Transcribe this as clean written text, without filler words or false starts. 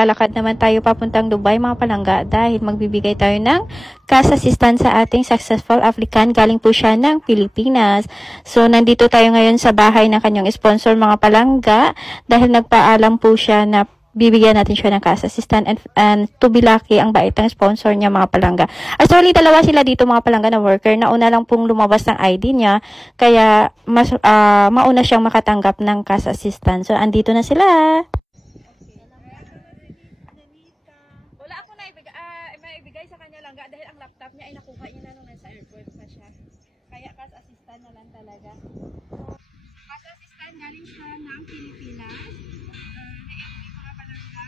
Lalakad naman tayo papuntang Dubai mga palangga dahil magbibigay tayo ng cash assistance sa ating successful applicant. Galing po siya ng Pilipinas. So nandito tayo ngayon sa bahay ng kanyang sponsor mga palangga dahil nagpaalam po siya na bibigyan natin siya ng cash assistant and to be lucky, ang bait ng sponsor niya mga palangga. Actually, dalawa sila dito mga palangga na worker. Nauna lang pong lumabas ng ID niya, kaya mas mauna siyang makatanggap ng cash assistant. So, andito na sila. Wala ako na maibigay sa kanya lang dahil ang laptop niya ay nakuha niya na nung nasa airport pa siya. Kaya cash assistant na lang talaga. Cash assistant galing siya ng Pilipinas. Na mga palangga.